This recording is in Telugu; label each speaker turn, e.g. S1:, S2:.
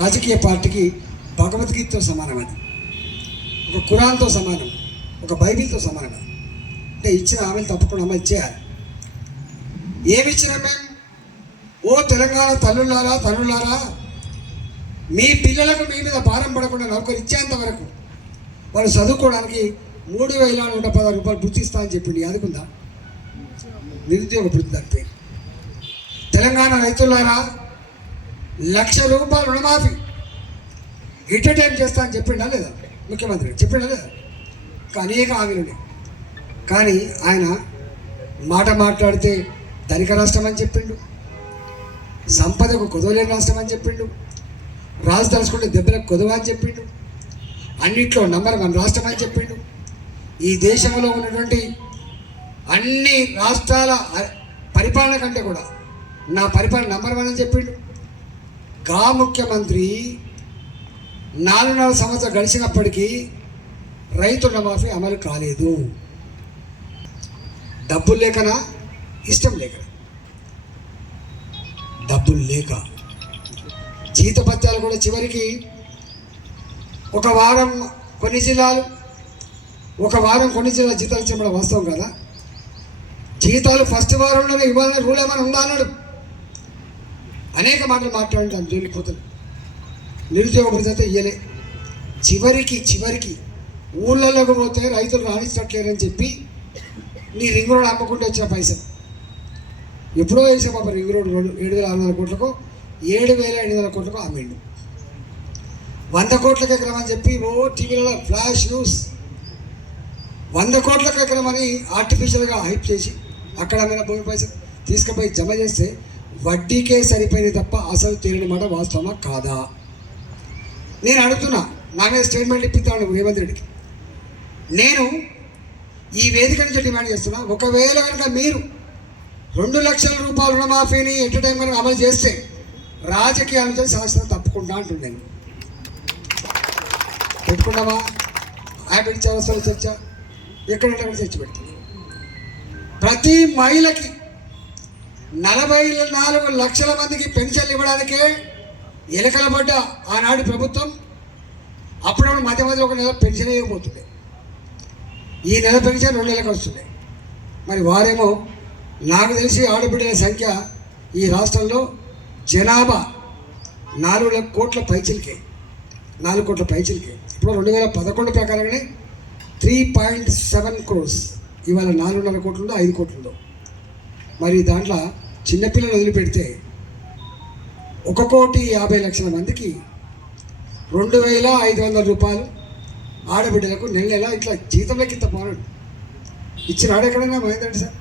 S1: రాజకీయ పార్టీకి భగవద్గీతతో సమానం అది. ఒక ఖురాన్తో సమానం ఒక బైబిల్తో సమానం అది. అంటే ఇచ్చిన ఆమె తప్పకుండా అమలు చేయాలి. ఏమి ఇచ్చినా మేము ఓ తెలంగాణ తల్లులారా తల్లులారా మీ పిల్లలకు మీ మీద భారం పడకుండా నౌకరు ఇచ్చేంత వరకు వాళ్ళు చదువుకోవడానికి మూడు వేల నూట పదహారు రూపాయలు బుద్ధి అని చెప్పింది అదుకుందా నిరుద్యోగ వృద్ధి దాని పేరు. తెలంగాణ రైతులారా లక్ష రూపాయలు రుణమాఫీ. ఎంటర్టైన్ టైం చేస్తా అని చెప్పిండా లేదా? ముఖ్యమంత్రి చెప్పిండా లేదా? అనేక హామీలు కానీ ఆయన మాట మాట్లాడితే ధనిక రాష్ట్రం అని చెప్పిండు. సంపదకు కుదవలేని రాష్ట్రం అని చెప్పిండు. రాజు తలుచుకుంటే దెబ్బలకు కుదవ అని చెప్పిండు. అన్నిట్లో నంబర్ వన్ రాష్ట్రం అని చెప్పిండు. ఈ దేశంలో ఉన్నటువంటి అన్ని రాష్ట్రాల పరిపాలన కంటే కూడా నా పరిపాలన నంబర్ వన్ అని చెప్పిండు. గా ముఖ్యమంత్రి నాలుగున్నర సంవత్సరం గడిచినప్పటికీ రైతు రుణమాఫీ అమలు కాలేదు. డబ్బులు లేకనా? ఇష్టం లేకనా? డబ్బులు లేక. జీతపత్యాలు కూడా చివరికి ఒక వారం కొన్ని జిల్లాలు ఒక వారం కొన్ని జిల్లాల జీతాలు చెప్పడం వాస్తవం కదా? జీతాలు ఫస్ట్ వారంలోనే ఇవ్వాలని రూల్ ఏమైనా ఉందా అన్నాడు? అనేక మాటలు మాట్లాడుతాను జైలు పోతాను నిరుద్యోగ భద్రత ఇయ్యలే. చివరికి చివరికి ఊళ్ళలోకి పోతే రైతులు రాణించట్లేరని చెప్పి నీ రింగ్ రోడ్ అమ్ముకుంటూ వచ్చిన పైసలు. ఎప్పుడో వేసే పాప రింగ్ రోడ్ రెండు ఏడు వేల ఆరు వందల కోట్లకు ఏడు వేల ఎనిమిది వందల కోట్లకు అమ్మిండు వంద కోట్లకి ఎకరం అని చెప్పి ఓ టీవీలలో ఫ్లాష్ న్యూస్. వంద కోట్లకు ఎకరం అని ఆర్టిఫిషియల్గా హైప్ చేసి అక్కడ అమ్మిన భూమి పైసలు తీసుకుపోయి జమ చేస్తే వడ్డీకే సరిపోయినాయి తప్ప అసలు తేలిన మాట వాస్తవమా? కాదా? నేను అడుగుతున్నా. నా మీద స్టేట్మెంట్ ఇప్పిస్తాను రేవంత్ రెడ్డికి. నేను ఈ వేదిక నుంచి డిమాండ్ చేస్తున్నా. ఒకవేళ కనుక మీరు రెండు లక్షల రూపాయల రుణమాఫీని ఎంటర్టైన్మెంట్ కనుక అమలు చేస్తే రాజకీయాల నుంచి శాస్త్రం తప్పుకుంటా అంటున్నాను పెట్టుకున్నావా హ్యాబిట్ చౌరస్తలో చర్చ ఎక్కడంటే అక్కడ చర్చ పెడుతుంది ప్రతి మహిళకి నలభై నాలుగు లక్షల మందికి పెన్షన్లు ఇవ్వడానికే ఎలకల పడ్డ ఆనాడు ప్రభుత్వం అప్పుడప్పుడు మధ్య మధ్య ఒక నెల పెన్షన్ ఇవ్వబోతుండే. ఈ నెల పెన్షన్ రెండు నెలలకు వస్తుంది మరి వారేమో నాకు తెలిసి ఆడబిడ్డల సంఖ్య ఈ రాష్ట్రంలో జనాభా నాలుగు లక్ష కోట్ల పైచిలకే. నాలుగు కోట్ల పైచిలకే. ఇప్పుడు రెండు వేల పదకొండు ప్రకారంగానే త్రీ పాయింట్ సెవెన్ క్రోర్స్ ఇవాళ నాలుగున్నర కోట్లుందో ఐదు కోట్లుందో. మరి దాంట్లో చిన్నపిల్లలు వదిలిపెడితే ఒక కోటి యాభై లక్షల మందికి రెండు వేల ఐదు వందల రూపాయలు ఆడబిడ్డలకు నెల నెల ఇట్లా జీతంలో కింద పోరాడు. ఇచ్చిన ఆడెక్కడైనా మహేంద్ర సార్?